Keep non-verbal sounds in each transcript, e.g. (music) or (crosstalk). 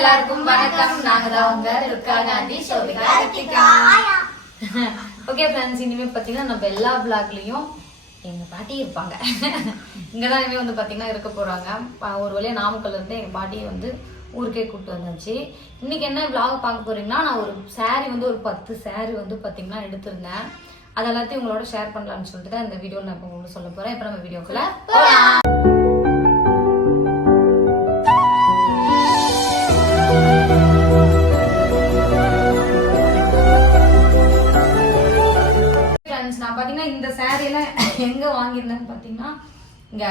எல்லாருக்கும் வணக்கம். நாங்க தான் உங்க துர்கா காந்தி. சோபிகா ரித்திகா ஓகே ஃப்ரெண்ட்ஸ் இனிமே பாத்தீங்கன்னா நம்ம எல்லா பிளாக்லயும் எங்க பாட்டி இருப்பாங்க. இங்கதான் இனிமே வந்து பாத்தீங்கன்னா இருக்க போறாங்க. ஒரு வழியா நாமக்கல்ல இருந்து எங்க பாட்டியை வந்து ஊருக்கே கூப்பிட்டு வந்தாச்சு. இன்னைக்கு என்ன vlog பார்க்க போறீங்கன்னா நான் ஒரு saree வந்து ஒரு பத்து saree வந்து பாத்தீங்கன்னா எடுத்திருந்தேன். அது எல்லாத்தையும் உங்களோட ஷேர் பண்ணலாம்னு சொல்லிட்டு தான் இந்த வீடியோ நான் இப்போ உங்களுக்கு சொல்ல போறேன். இப்போ நம்ம வீடியோக்குள்ள இந்த saree எல்லாம் எங்கே வாங்கியிருந்தேன்னு பார்த்தீங்கன்னா இங்கே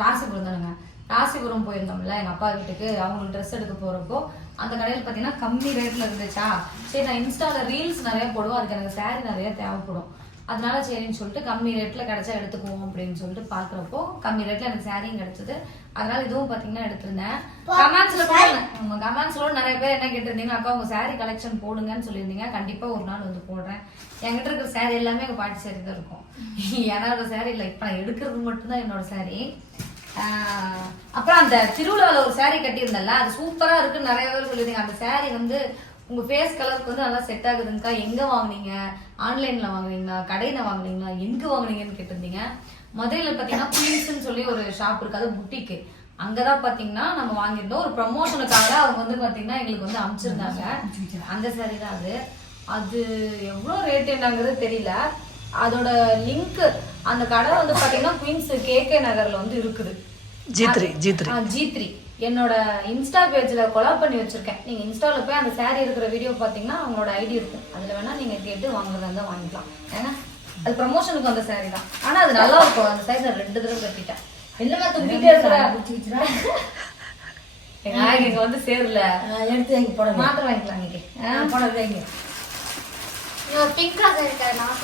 ராசிபுரம் தானுங்க. ராசிபுரம் போயிருந்தோம்ல எங்கள் அப்பா வீட்டுக்கு. அவங்க ட்ரெஸ் எடுக்க போகிறப்போ அந்த கடையில் பார்த்தீங்கன்னா கம்மி ரேட்டில் இருந்துச்சா? சரி நான் இன்ஸ்டாவில் ரீல்ஸ் நிறைய போடுவோம் அதுக்கு எனக்கு சேரீ நிறைய தேவைப்படும். அதனால சரின்னு சொல்லிட்டு கம்மி ரேட்டில் கிடைச்சா எடுத்துக்குவோம் அப்படின்னு சொல்லிட்டு பார்க்குறப்போ கம்மி ரேட்டில் எனக்கு சாரியும் கிடைச்சது. அதனால இதுவும் பார்த்தீங்கன்னா எடுத்திருந்தேன். கமெண்ட்ஸில் கூட உங்க கமெண்ட்ஸ்ல நிறைய பேர் என்ன கேட்டிருந்தீங்க? அக்கா உங்க saree கலெக்ஷன் போடுங்கன்னு சொல்லியிருந்தீங்க. கண்டிப்பா ஒரு நாள் வந்து போடுறேன். என்கிட்ட இருக்கிற saree எல்லாமே எங்க பாட்டி saree தான் இருக்கும். என்னோட saree இல்லை. இப்போ நான் எடுக்கிறது மட்டும்தான் என்னோட ஆஹ் அப்புறம் அந்த திருவிழாவில் ஒரு saree கட்டியிருந்தேன்ல அது சூப்பரா இருக்குன்னு நிறைய பேர் சொல்லியிருந்தீங்க. அந்த saree வந்து உங்க ஃபேஸ் கலருக்கு வந்து நல்லா செட் ஆகுதுங்கக்கா. எங்க வாங்குனீங்க? ஆன்லைன்ல வாங்குனீங்களா? கடையில வாங்குனீங்களா? எங்க வாங்குனீங்கன்னு கேட்டிருந்தீங்க. மதுரையில பாத்தீங்கன்னா குயின்ஸ்னு சொல்லி ஒரு ஷாப் இருக்கு. அது புட்டிக்கு அங்கதான் பாத்தீங்கன்னா நம்ம வாங்கியிருந்தோம். ஒரு ப்ரமோஷனுக்காக அவங்க வந்து பாத்தீங்கன்னா எங்களுக்கு வந்து அனுப்பிச்சிருந்தாங்க. அந்த saree தான் அது. அது எவ்வளவு ரேட் என்னங்கிறது தெரியல. அதோட லிங்க் அந்த கடை வந்து பாத்தீங்கன்னா குயின்ஸ் கேகே நகர்ல வந்து இருக்குது. G three G three G three என்னோட இன்ஸ்டா பேஜ்ல கொலாப் பண்ணி வச்சிருக்கேன். நீங்க இன்ஸ்டால போய் அந்த saree இருக்கிற வீடியோ பாத்தீங்கன்னா அவங்களோட ஐடி இருக்கும். அதுல வேணா நீங்க கேட்டு வாங்குறதா இருந்தா வாங்கிக்கலாம். ஏன்னா அது ப்ரமோஷனுக்கு வந்த saree தான். ஆனா அது நல்லா இருக்கும். அந்த saree நான் ரெண்டு தடவை கட்டிட்டேன். என்னமா துப்பிட்டே இருக்கிற? எங்க ஆயா இங்க வந்து சேரல. எடுத்து வைங்க புடவை மாத்திரம் வாங்கிக்கலாம் இன்னைக்கு ஆ? புடவை வைங்க. ஒரு பிங்க் கலர் நான்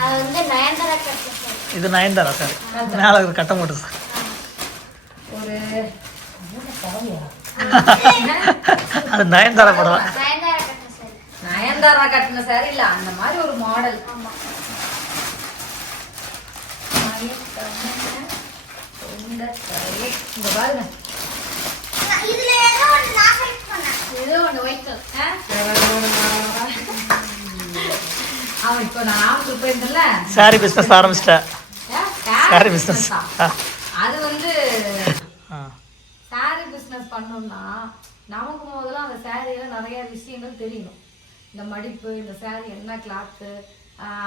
அது வந்து நயன்தாரா கட்டு சார் இது நயன்தாரா சார் மேலே கட்டம் போட்டு சார். (laughs) அது நயன்தாரா படம். நயன்தாரா கட்டு சார் நயன்தாரா கட்டின saree இல்ல அந்த மாதிரி ஒரு மாடல் ஆமா. இந்த பாருங்க. நான் இதுல ஏதோ ஒன்று நான் செலக்ட் பண்ணேன். ஏதோ ஒன்று ஒயிட் கலர் அவன் இப்போ நான் போயிருந்தேன்ல. சாரி பிஸ்னஸ் ஆரம்பிச்சிட்டேன். சாரி Saree பண்ணோம்னா நமக்கு முதல்ல அந்த சாரியில நிறைய விஷயங்கள் தெரியணும். இந்த மடிப்பு இந்த சாரி என்ன கிளாத்து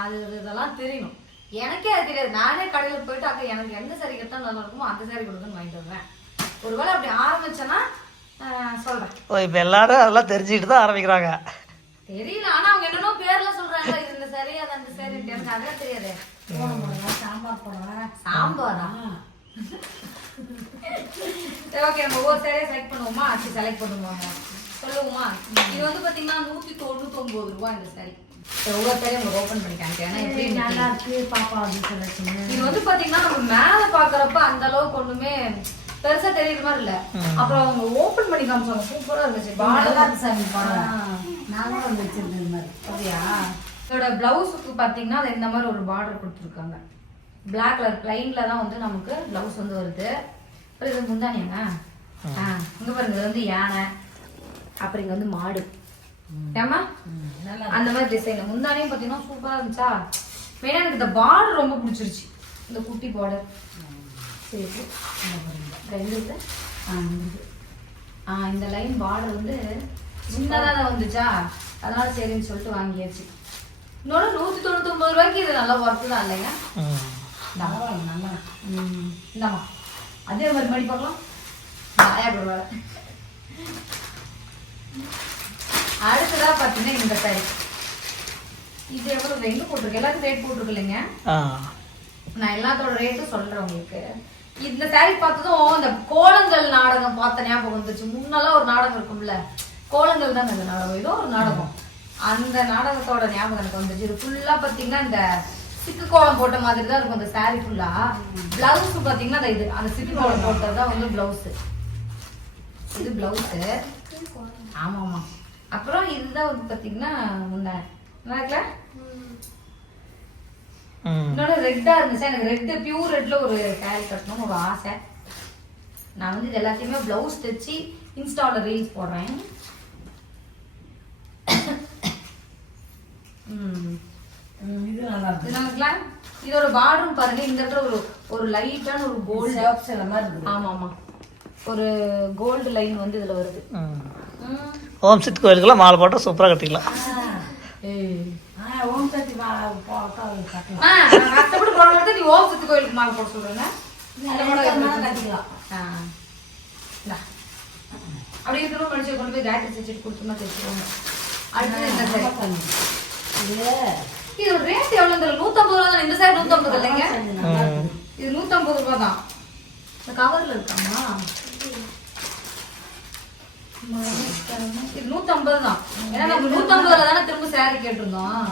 அது இது இதெல்லாம் தெரியணும். எனக்கே அது தெரியாது. நானே கடையில் போயிட்டு அக்கா எனக்கு எந்த சாரி கட்டினா நல்லா இருக்குமோ அந்த சாரி கொடுக்குன்னு வாங்கிட்டு வருவேன். ஒருவேளை அப்படி ஆரம்பிச்சேன்னா ஓ இப்போ எல்லாரும் அதெல்லாம் தெரிஞ்சுக்கிட்டு தான் ஆரம்பிக்கிறாங்க. தெரியல. ஆனா அவங்க என்னென்னோ பேர்ல சொல்றாங்க. இது இந்த சரி அது அந்த சரி எனக்கு அதெல்லாம் தெரியாது. சாம்பார் புடவை சாம்பாரா? சரி ஓகே நம்ம ஒவ்வொரு சேரையை செலக்ட் பண்ணுவோமா? சரி செலக்ட் பண்ணுவோமா சொல்லுவோமா? இது வந்து பாத்தீங்கன்னா நூத்தி தொண்ணூத்தி ஒன்பது ரூபா இந்த சாரி ஒவ்வொரு சேரையும் உங்களுக்கு ஓபன் பண்ணி காமிக்கிறேன். ஏன்னா எப்படி நல்லா இருக்கு. பாப்பா வந்து சொல்லச்சுங்க இது வந்து பாத்தீங்கன்னா நம்ம மேல பாக்குறப்ப அந்த அளவுக்கு ஒண்ணுமே பெருசா தெரியுற மாதிரி இல்ல. அப்புறம் அவங்க ஓபன் பண்ணி காமிச்சாங்க. சூப்பரா இருந்துச்சு. இருக்கு சாமி புடவை ஆ. நான் கூட வந்து வச்சிருந்தேன் இந்த மாதிரி. அப்படியா? இதோட பிளவுஸுக்கு பாத்தீங்கன்னா அது இந்த மாதிரி ஒரு பார்டர் கொடுத்துருக்காங்க. Black கலர் பிளைன்ல தான் வந்து நமக்கு பிளவுஸ் வந்து வருது. இது முந்தானியாங்க ஆ. இங்க பாருங்க இது வந்து யானை. அப்புறம் இங்க வந்து மாடு. ஏமா அந்த மாதிரி டிசைன் முந்தானியும் பாத்தீங்கன்னா சூப்பரா இருந்துச்சா? மெயினா எனக்கு இந்த பார்டர் ரொம்ப பிடிச்சிருச்சு. இந்த குட்டி பார்டர் சரி ரெண்டு ஆ, இந்த லைன் பார்டர் வந்து சின்னதாக தான் வந்துச்சா? அதனால சரின்னு சொல்லிட்டு வாங்கியாச்சு. இன்னொன்று நூற்றி தொண்ணூத்தொம்பது ரூபாய்க்கு இது நல்லா ஒர்த்து தான் இல்லைங்க நல்லா ம், இந்தாம்மா. அதே மாதிரி மடி பார்க்கலாம். ஆயா பரவாயில்ல அடுத்ததாக பார்த்தீங்கன்னா இந்த சாரி இது எவ்வளோ எங்கே போட்டிருக்கு? எல்லாத்துக்கும் ரேட் போட்டிருக்கு இல்லைங்க. நான் எல்லாத்தோட ரேட்டும் சொல்றேன் உங்களுக்கு. இந்த saree பார்த்ததும் இந்த கோலங்கள் நாடகம் பார்த்த ஞாபகம் வந்துச்சு முன்னெல்லாம் ஒரு நாடகம் இருக்கும்ல. கோலங்கள் தான் அந்த நாடகம்? ஏதோ ஒரு நாடகம். அந்த நாடகத்தோட ஞாபகம் எனக்கு வந்துச்சு இது ஃபுல்லா பாத்தீங்கன்னா இந்த சிக்கு கோலம் போட்ட மாதிரி தான் இருக்கும் அந்த saree ஃபுல்லா பிளவுஸ் பாத்தீங்கன்னா இது அந்த சிக்கு கோலம் போட்டது தான் வந்து பிளவுஸ் இது பிளவுஸ் ஆமா ஆமா அப்புறம் இதுதான் வந்து பாத்தீங்கன்னா முன்ன. நல்லா இன்னொன்று ரெட்டா இருந்துச்சு? எனக்கு ரெட் பியூர் ரெட்ல ஒரு saree கட்டணும்னு ஒரு ஆசை. நான் வந்து இது எல்லாத்தையுமே ப்ளவுஸ் தைச்சு இன்ஸ்டாவில் ரீல்ஸ் போடுறேன். ம், இது நல்லா இது இருக்கு நமக்குலாம் இதோட பார்டரும் பாருங்க. இந்த இடத்துல ஒரு ஒரு லைட்டான ஒரு கோல்டு சில மாதிரி இருக்குது. ஆமா ஆமா. ஒரு கோல்டு லைன் வந்து இதுல வருது. ஓம் சித் கோயிலுக்கெல்லாம் மாலை போட்டால் சூப்பராக கட்டிக்கலாம். ஆ. ஓம் சக்தி வா போட்டா கட்டலாம் ஆ, நான் கஷ்டப்பட்டு போட எடுத்து நீ ஓம் சத்து கோயிலுக்கு மாலை போட சொல்றேங்க கட்டிக்கலாம். அப்படி இருக்கணும் மனுஷன் கொண்டு போய் காயத்ரி செஞ்சுட்டு கொடுத்தோம்னா தைச்சிருவாங்க அடுத்தது இந்த சைடு இது இது ரேட் எவ்வளவு தெரியல. நூத்தம்பது ரூபா தான்? இந்த சைடு நூத்தம்பது இல்லைங்க. இது நூத்தம்பது ரூபா தான். இந்த கவர்ல இருக்காமா? இது நூத்தம்பது தான். ஏன்னா நம்ம நூத்தம்பதுல தானே திரும்ப saree கேட்டிருந்தோம்.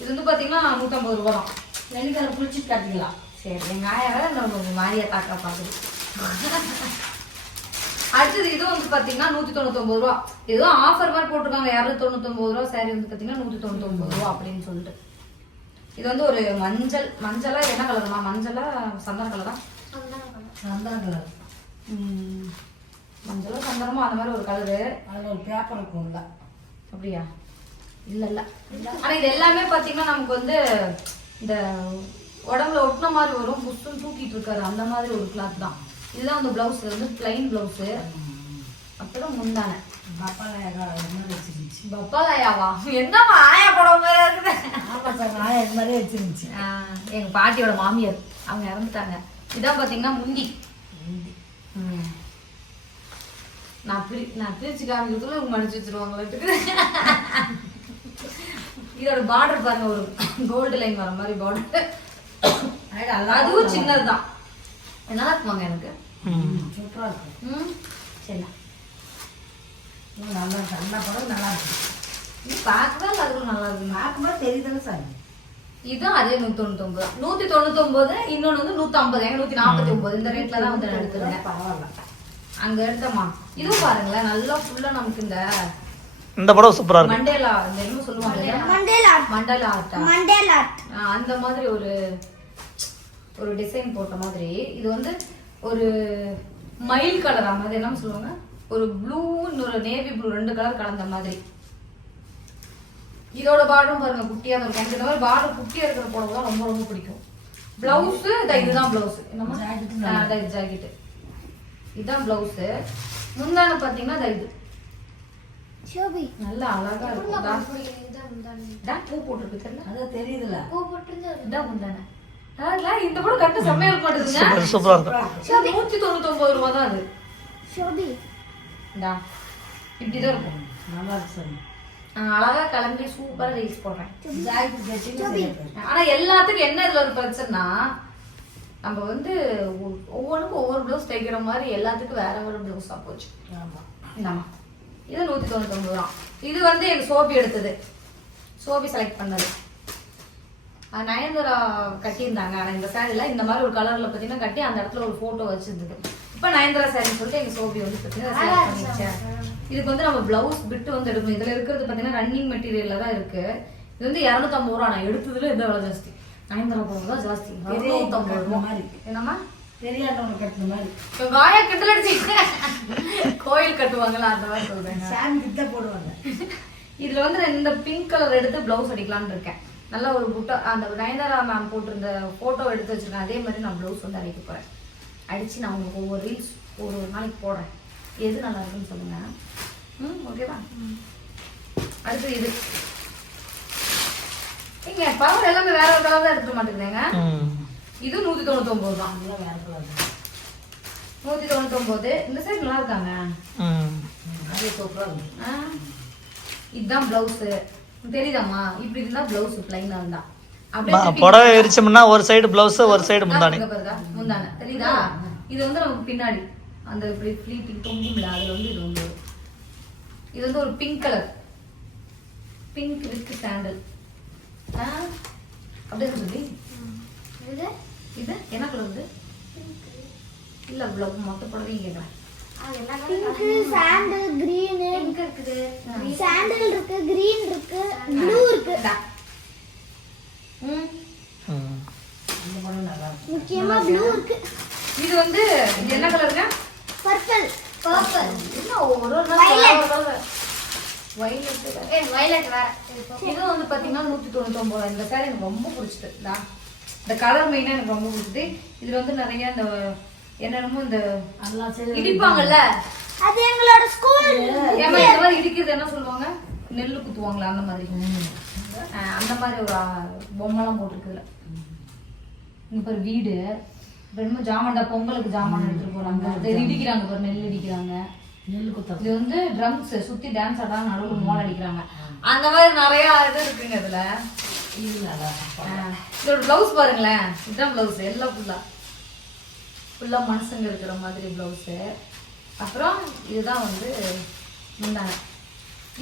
இது வந்து பாத்தீங்கன்னா நூத்தம்பது ரூபா தான். வெள்ளிக்கிழமை குளிச்சு கட்டிக்கலாம். சரி எங்க ஆயா வேற நம்ம மாரியா தாக்கா பாக்குது அடுத்தது இது வந்து பாத்தீங்கன்னா நூத்தி தொண்ணூத்தொன்பது ரூபா. ஏதோ ஆஃபர் மாதிரி போட்டிருக்காங்க. இரநூத்தி தொண்ணூத்தொன்பது ரூபா saree வந்து பாத்தீங்கன்னா நூத்தி தொண்ணூத்தொன்பது ரூபா அப்படின்னு சொல்லிட்டு. இது வந்து ஒரு மஞ்சள் மஞ்சளா என்ன கலருமா மஞ்சளா சந்தன கலரா சந்தன கலர் மஞ்சளா சந்தனமோ அந்த மாதிரி ஒரு கலரு அதில் ஒரு பேப்பர் இருக்கும்ல அப்படியா? இல்ல இல்ல. ஆனா இது எல்லாமே பாத்தீங்கன்னா நமக்கு வந்து இந்த உடம்புல ஒட்டின மாதிரி வரும். புஷ்டும் தூக்கிட்டு இருக்காரு. அந்த மாதிரி ஒரு கிளாத் தான். இதுதான் அந்த பிளவுஸ் வந்து பிளைன் பிளவுஸ் அப்புறம் முந்தான. பப்பாலாயாவா என்னம்மா ஆயா படம் இருக்குது. ஆமாம் சார் நான் இது மாதிரி வச்சிருந்துச்சு. ஆஹ் எங்க பாட்டியோட மாமியார் அவங்க இறந்துட்டாங்க. இதான் பாத்தீங்கன்னா முந்தி. நான் பிரி நான் பிரிச்சு காமிக்கிறதுக்குள்ள உங்க மடிச்சு வச்சிருவாங்களே இதோட பார்டர் பாருங்க ஒரு கோல்டு லைன் வர மாதிரி பார்டர் அதுவும் சின்னதுதான். நல்லா இருக்குமாங்க எனக்கு. சூப்பராக இருக்கும். ம்? சரி. நல்லா இருக்கு. எல்லா படம் நல்லா இருக்கு. இது பார்க்கவே இல்லை அதுவும் நல்லா இருக்குங்க பார்க்கும்போது தெரியுதுன்னு சார் இதுவும் அதே நூத்தி தொண்ணூத்தொன்பது நூத்தி தொண்ணூத்தொன்பது இன்னொன்னு வந்து நூத்தி ஐம்பது எங்க நூத்தி நாற்பத்தி ஒன்பது இந்த ரேட்ல தான் வந்து நான் எடுத்துருந்தேன். பரவாயில்ல. அங்க எடுத்தம்மா இதுவும் பாருங்களேன் நல்லா ஃபுல்லா நமக்கு இந்த இந்த படம் சூப்பராக இருக்கு. மண்டேலா இந்த என்ன சொல்லுவாங்க மண்டேலா மண்டேலா ஆர்ட்டா? மண்டேலா அந்த மாதிரி ஒரு ஒரு டிசைன் போட்ட மாதிரி. இது வந்து ஒரு மயில் கலர் மாதிரி என்ன சொல்லுவாங்க? ஒரு ப்ளூ இன்னொரு நேவி ப்ளூ ரெண்டு கலர் கலந்த மாதிரி. இதோட பார்டரும் பாருங்க குட்டியா இருக்கும். எனக்கு இந்த மாதிரி பார்டர் குட்டியா இருக்கிற புடவை தான் ரொம்ப ரொம்ப பிடிக்கும். பிளவுஸ் இதுதான் பிளவுஸ் என்னமா? ஜாக்கெட் இதுதான் பிளவுஸ் முந்தான பாத்தீங்கன்னா இதா இது. ஷோபி நல்லா அழகா இருக்கும். பூ போட்டிருக்கு தெரியல அதான் தெரியுதுல்ல. பூ போட்டிருந்தா முந்தான. இந்த கூட கட்டு செம்மையா இருக்க மாட்டேங்குங்க சூப்பர் இருக்கும். நூத்தி தொண்ணூத்தி ஒன்பது ரூபா தான் அது. ஷோபி. இந்தா இப்படிதான் இருக்கும். நல்லா இருக்கு சார் நான் அழகா கிளம்பி சூப்பரா ரீல்ஸ் போடுறேன். ஆனா எல்லாத்துக்கும் என்ன இதுல ஒரு பிரச்சனைனா நம்ம வந்து ஒவ்வொன்றுக்கும் ஒவ்வொரு ப்ளவுஸ் தைக்கிற மாதிரி எல்லாத்துக்கும் வேற வேற ப்ளவுஸா போச்சு. ஆமா. இது நூத்தி தொண்ணூத்தி ஒன்பது ரூபா இது வந்து எங்க சோபி எடுத்தது. சோபி செலக்ட் பண்ணது. நயன்தாரா கட்டியிருந்தாங்க. ஆனா இந்த சாரில இந்த மாதிரி ஒரு கலர்ல பாத்தீங்கன்னா கட்டி அந்த இடத்துல ஒரு போட்டோ வச்சிருந்தது. இப்ப நயன்தாரா சாரின்னு சொல்லிட்டு எங்க சோபி வந்து பண்ணிருச்சேன் இதுக்கு வந்து நம்ம பிளவுஸ் பிட்டு வந்து எடுக்கணும். இதுல இருக்கிறது பாத்தீங்கன்னா ரன்னிங் மெட்டீரியல்ல தான் இருக்கு. இது வந்து இரநூத்தம்பது ரூபா. நான் எடுத்ததுல இந்த விலை ஜாஸ்தி? நயன்தாரா போடுறது தான் ஜாஸ்தி. இரநூத்தம்பது ரூபா. மாதிரி. என்னம்மா? தெரியாதவங்க கட்டுன மாதிரி. இப்ப காயா அடிச்சு கோயில் கட்டுவாங்கல்ல அந்த மாதிரி சாமி கிட்ட போடுவாங்க. இதுல வந்து நான் இந்த பிங்க் கலர் எடுத்து பிளவுஸ் அடிக்கலாம்னு இருக்கேன். நல்ல ஒரு புட்டா அந்த நயன்தாரா மேம் போட்டிருந்த போட்டோ எடுத்து வச்சிருக்கேன். அதே மாதிரி நான் பிளவுஸ் வந்து அடிக்க போறேன். அடிச்சு நான் உங்களுக்கு ஒவ்வொரு ரீல்ஸ் ஒரு ஒரு நாளைக்கு போடுறேன். எது நல்லா இருக்குன்னு சொல்லுங்க. ம் ஓகேவா அடுத்து இது. இங்க பவர் எல்லாமே வேற ஒரு கலர் தான் எடுக்க மாட்டேங்குதுங்க ம். இது நூத்தி தொண்ணூத்தி ஒன்பது தான். நல்லா வேற கலர் நூத்தி தொண்ணூத்தி ஒன்பது இந்த சைடு நல்லா இருக்காங்க. ம். அது சூப்பராக இருக்கு. ஆ, இதுதான் பிளவுஸ் தெரியுதாம்மா? இப்படி இருந்தா பிளவுஸ் பிளைனா திருப்பி புடவை விரிச்சோம்னா ஒரு சைடு பிளவுஸ் ஒரு சைடு முந்தானி முந்தானை தெரியுதா? இது வந்து நமக்கு பின்னாடி. அந்த இப்படி ஃபிளீட்டிங் தொங்கும்ல அதுல வந்து இது வந்து. இது வந்து ஒரு pink colour pink with sandal அப்படியே சொல்லி. இது? இது? என்ன கலர் இது? இல்ல மொத்த புடவையும் கேட்கறேன் பிங்க் சாண்டல் கிரீன் பிங்க் இருக்கு கிரீன் இருக்கு ப்ளூ இருக்கு. முக்கியமா ப்ளூ இருக்கு. இது வந்து என்ன கலருங்க பர்பிள் பர்பிள் ஒரு ஒரு வயலட் வயலட் ஏ வயலட் வந்து பாத்தீங்கன்னா நூத்தி தொண்ணூத்தி இந்த சாரி எனக்கு ரொம்ப பிடிச்சது இந்த. கலர் மெயினா எனக்கு ரொம்ப பிடிச்சது இதுல வந்து நிறைய இந்த என்னென்னமோ இந்த இடிப்பாங்கல்ல? அது எங்களோட ஸ்கூல் ஏமா இந்த மாதிரி இடிக்கிறது? என்ன சொல்லுவாங்க? நெல்லு குத்துவாங்களா அந்த மாதிரி. அந்த மாதிரி ஒரு பொம்மைலாம் போட்டிருக்குதுல இங்க பாரு வீடு. ரெண்டு ஜாமான்டா பொங்கலுக்கு ஜாமான் எடுத்துட்டு போறாங்க. இடிக்கிறாங்க பாரு நெல் இடிக்கிறாங்க. நெல் குத்தம். இது வந்து ட்ரம்ஸ் சுத்தி டான்ஸ் ஆடா நடுவுல மோல் அடிக்கிறாங்க. அந்த மாதிரி நிறைய இது இருக்குங்க இதுல. இதோட பிளவுஸ் பாருங்களேன். இதுதான் பிளவுஸ் எல்லாம் ஃபுல்லா ஃபுல்லா மனுஷங்க இருக்கிற மாதிரி பிளவுஸ் அப்புறம் இதுதான் வந்து முந்தானை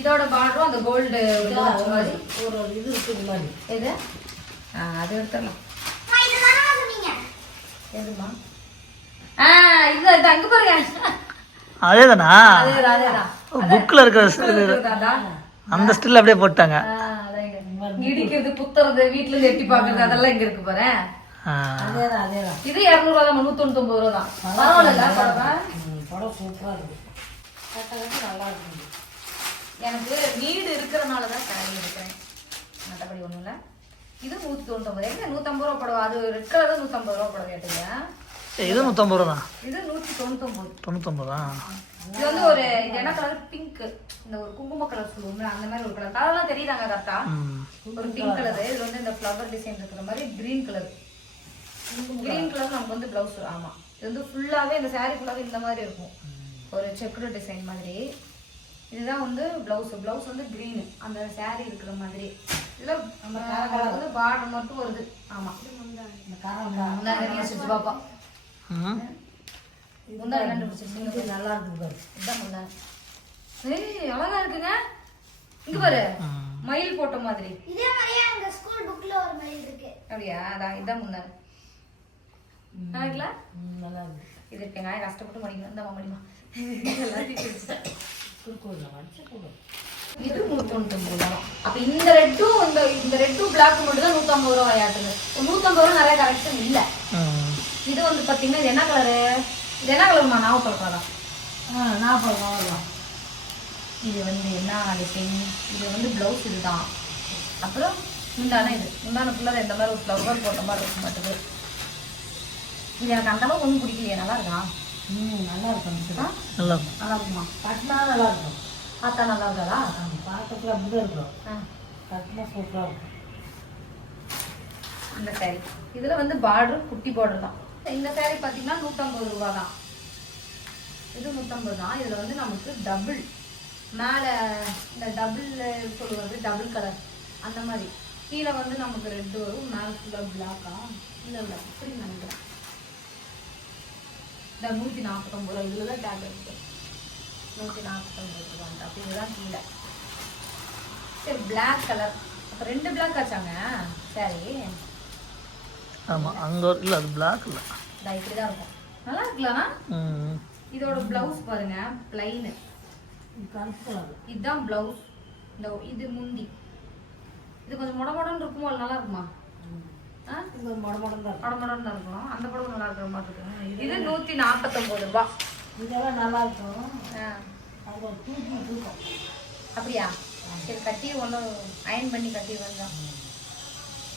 இதோட பார்டரும் அந்த கோல்டு மாதிரி. ஒரு ஒரு இது இருக்குது மாதிரி. எது? அது எடுத்துடலாம். எதுமா ஆ இது அங்க பாருங்க. அதேதானா? புக்கில் இருக்கிற? அந்த ஸ்டில் அப்படியே போட்டாங்க. இடிக்கிறது குத்துறது வீட்டுல இருந்து எட்டி பாக்குறது அதெல்லாம் இங்க இருக்கு பாரு. இது இரநூறுவா தான் நூத்தி தொண்ணூத்தி ரூபா தான். பரவாயில்ல படம் சூப்பராக இருக்குது கட்ட நல்லா இருக்குது எனக்கு வீடு இருக்கிறனால தான் saree எடுக்கிறேன். மற்றபடி ஒண்ணும் இல்ல. இது நூத்தி தொண்ணூத்தொம்பது எங்க நூத்தம்பது ரூபா படம் அது ரெட் கலர் நூத்தம்பது ரூபா படம் கேட்டீங்க? இது நூற்றம்பது ரூபா தான். இது நூத்தி தொண்ணூத்தொம்பது? தொண்ணூத்தொம்பதா இது வந்து ஒரு இது என்ன கலர் பிங்க் இந்த ஒரு குங்கும கலர் சொல்லுவோம்ல அந்த மாதிரி ஒரு கலர் கலர்லாம் தெரியுதாங்க கரெக்டா ஒரு பிங்க் கலர் இது வந்து இந்த ஃப்ளவர் டிசைன் இருக்கிற மாதிரி கிரீன் கலர் கிரீன் கலர் நமக்கு வந்து பிளவுஸ் ஆமா. இது வந்து ஃபுல்லாவே இந்த saree ஃபுல்லாவே இந்த மாதிரி இருக்கும். ஒரு செக்குடு டிசைன் மாதிரி. இதுதான் வந்து பிளவுஸ் பிளவுஸ் வந்து கிரீன் அந்த saree இருக்கிற மாதிரி. இதுல நம்ம வந்து பார்டர் மட்டும் வருது. ஆமா. இந்த காரம் முன்னாடி கண்டுபிடிச்சிருச்சு பாப்பா. ம் முன்னாடி கண்டுபிடிச்சிருச்சு. இது நல்லா இதான் முன்னாடி ஏய் அழகா இருக்குங்க. இங்க பாரு. மயில் போட்ட மாதிரி. இதே மாதிரியே எங்க ஸ்கூல் புக்ல ஒரு மயில் இருக்கு. அப்படியா? அதான் இதான் முன்னாடி நல்லா இருக்குல்ல? நல்லா இருக்குது இது இப்ப எங்க ஆயா கஷ்டப்பட்டு மடிக்கணும். இந்த மடிமா எல்லாத்தையும் இது நூத்தொண்ணூத்தொம்பது ரூபா. அப்ப இந்த ரெட்டும் இந்த இந்த ரெட்டும் பிளாக் மட்டும் தான் நூத்தம்பது ரூபா ஆயாட்டுது நூத்தம்பது ரூபா நிறைய கரெக்ஷன் இல்ல. இது வந்து பாத்தீங்கன்னா இது என்ன கலரு இது என்ன கலருமா நாவப்பழ கலரா ஆ? நாற்பது வரலாம் இது வந்து என்ன டிசைன் இது வந்து பிளவுஸ் இதுதான். அப்புறம் முந்தான இது. முந்தான ஃபுல்லாக இந்த மாதிரி ஒரு ஃப்ளவர் போட்ட மாதிரி இருக்க மாட்டுது இது எனக்கு அந்த அளவுக்கு ஒன்றும் பிடிக்கலையே. நல்லா இருக்கா? ம் நல்லா இருக்கும்? நல்லா இருக்கும். நல்லா இருக்குமா? கட்டினா நல்லா இருக்கும். பார்த்தா நல்லா இருக்காதா? பார்க்கறதுல அப்படிதான் இருக்கும். ஆ. கட்டினா சூப்பராக இருக்கும். இந்த saree. இதுல வந்து பார்டர் குட்டி பார்டர் தான். இந்த saree பார்த்தீங்கன்னா நூற்றம்பது ரூபா தான். இது நூற்றம்பது தான். இதுல வந்து நமக்கு டபுள் மேலே இந்த டபுள் சொல்லுவது டபுள் கலர் அந்த மாதிரி. கீழே வந்து நமக்கு ரெட் வரும் மேலே ஃபுல்லாக பிளாக்கா இல்லை இல்லை இப்படி நினைக்கிறேன் இந்த நூற்றி நாற்பத்தொம்பது ரூபா இதில் தான் டேக் நூற்றி நாற்பத்தொம்பது ரூபா அப்படி இதுதான் கீழே. சரி பிளாக் கலர் அப்போ ரெண்டு பிளாக் ஆச்சாங்க? சரி. ஆமா அங்கே இல்லை அது பிளாக் இல்லை. இதா இப்படி தான் இருக்கும். நல்லா இருக்குல்லண்ணா? ம். இதோட பிளவுஸ் பாருங்க பிளைனு இதுதான் பிளவுஸ் இந்த இது முந்தி. இது கொஞ்சம் முட முடன்னு இருக்குமோ அது நல்லா இருக்குமா? இது மொட மொடம் தான் இருக்கும். அந்த படம் நல்லா இருக்கிற மாதிரி இருக்கு இது நூற்றி நாற்பத்தொம்பது ரூபா. இதெல்லாம் நல்லா இருக்கும். ஆ. அது ஒரு தூக்கி தூக்கம். அப்படியா? சரி கட்டி ஒன்றும் அயன் பண்ணி கட்டி வந்தோம்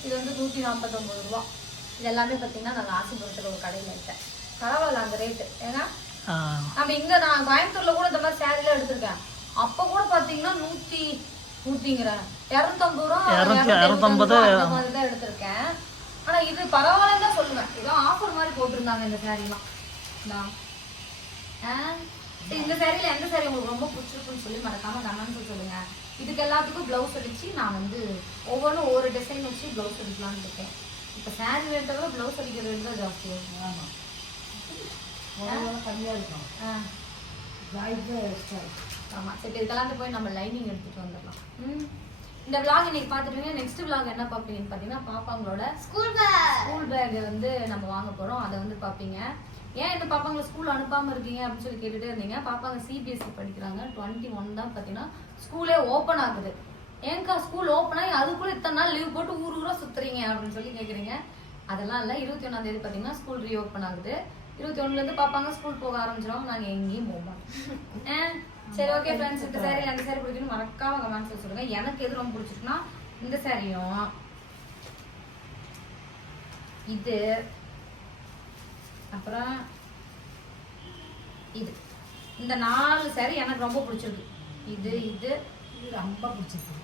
இது வந்து நூற்றி நாற்பத்தொம்பது ரூபா. இது எல்லாமே பார்த்தீங்கன்னா நான் ஆசைப்படுத்துகிற ஒரு கடையில் எடுத்தேன் பரவாயில்ல அந்த ரேட்டு ஏன்னா ஆ. நம்ம இங்க நான் கோயம்புத்தூர்ல கூட இந்த மாதிரி சேரீலாம் எடுத்திருக்கேன். அப்ப கூட பாத்தீங்கன்னா நூத்தி நூத்திங்கிறேன் இரநூத்தம்பது ரூபா எடுத்திருக்கேன். ஆனா இது பரவாயில்லன்னு தான் சொல்லுவேன். ஏதோ ஆஃபர் மாதிரி போட்டிருந்தாங்க இந்த சாரீலாம் இந்த. சாரியில எந்த சாரி உங்களுக்கு ரொம்ப பிடிச்சிருக்குன்னு சொல்லி மறக்காம கமெண்ட்ஸ் சொல்லுங்க. இதுக்கு எல்லாத்துக்கும் பிளவுஸ் அடிச்சு நான் வந்து ஒவ்வொன்றும் ஒவ்வொரு டிசைன் வச்சு பிளவுஸ் அடிக்கலாம்னு இருக்கேன். இப்போ சாரி ரேட்டை விட பிளவுஸ் அடிக்கிற ரேட் தான் ஜாஸ்தி ஆமாம் கம்மியாக இருக்கும். ஆ. ஜாயிட்டு எக்ஸ்ட்ரா இருக்கும் ஆமா. சரி இதுக்கெல்லாம் போய் நம்ம லைனிங் எடுத்துட்டு வந்துடலாம். ம். இந்த vlog இன்னைக்கு பார்த்துட்டீங்க நெக்ஸ்ட் vlog என்ன பார்ப்பீங்கன்னு பார்த்தீங்கன்னா பாப்பாங்களோட ஸ்கூல் பேக் ஸ்கூல் பேக் வந்து நம்ம வாங்க போறோம். அதை வந்து பார்ப்பீங்க. ஏன் இந்த பாப்பாங்களை ஸ்கூல் அனுப்பாம இருக்கீங்க அப்படின்னு சொல்லி கேட்டுட்டே இருந்தீங்க. பாப்பாங்க சிபிஎஸ்சி படிக்கிறாங்க. டுவெண்ட்டி ஒன் தான் பார்த்தீங்கன்னா ஸ்கூலே ஓப்பன் ஆகுது. ஏங்கா ஸ்கூல் ஓப்பன் ஆகி அதுக்குள்ள இத்தனை நாள் லீவ் போட்டு ஊர் ஊரா சுத்துறீங்க அப்படின்னு சொல்லி கேக்குறீங்க. அதெல்லாம் இல்லை. இருபத்தி ஒன்றாம் தேதி பார்த்தீங்கன்னா ஸ்கூல் ரீஓப்பன் ஆகுது. இருபத்தி ஒண்ணுல இருந்து பாப்பாங்க ஸ்கூல் போக ஆரம்பிச்சிடும் நாங்க எங்கேயும் போக மாட்டோம். (laughs) சரி ஓகே ஃப்ரெண்ட்ஸ் இந்த சாரி அந்த சாரி பிடிக்குன்னு மறக்காம கமெண்ட்ஸ் சொல்லுங்க. எனக்கு எது ரொம்ப பிடிச்சிருக்குன்னா இந்த சாரியும் இது. அப்புறம் இது. இந்த நாலு சாரி எனக்கு ரொம்ப பிடிச்சிருக்கு. இது இது. இது ரொம்ப பிடிச்சிருக்கு.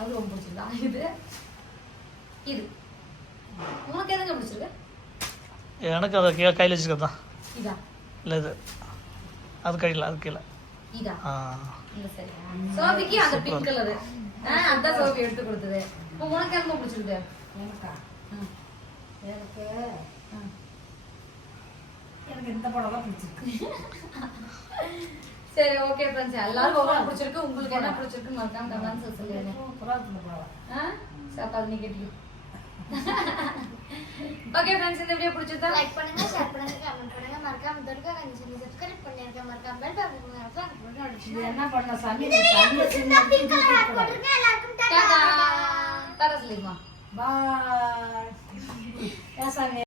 அது ரொம்ப பிடிச்சிருக்கா? இது. இது. உனக்கு எதுங்க பிடிச்சிருக்கு? எனக்கு அதை கையில் வச்சுக்கிறது? தான் இதா. இல்லை இது. அது கையில் அது கீழே. இதா. ஆ. இந்த சரி சோபிக்கு அந்த பிங்க் கலரு அதான் சோபி எடுத்து கொடுத்தது. இப்போ உனக்கு எதுங்க பிடிச்சிருக்கு? எனக்கா? ம், எனக்கு? ம். எனக்கு இந்த படம் தான் பிடிச்சிருக்கு. (laughs) சரி ஓகே ஃப்ரெண்ட்ஸ் எல்லாரும் ஒவ்வொரு பிடிச்சிருக்கு. உங்களுக்கு என்ன பிடிச்சிருக்கு மறக்காம கமெண்ட்ஸ் அப்ப அது நீ கேட்டியும் (laughs) ஓகே ஃப்ரெண்ட்ஸ் இந்த வீடியோ பிடிச்சிருந்தா லைக் பண்ணுங்க ஷேர் பண்ணுங்க கமெண்ட் பண்ணுங்க. மறக்காம துர்கா கஞ்சி சொல்லி சப்ஸ்கிரைப் பண்ணிருங்க. மறக்காம பெல் பட்டன் இது என்ன பண்ண சனி இந்த வீடியோ சனி பிடிச்சிருந்தா பிங்க் கலர் ஹார்ட் போட்டுருங்க எல்லாருக்கும் டாடா. டாடா. சாமி?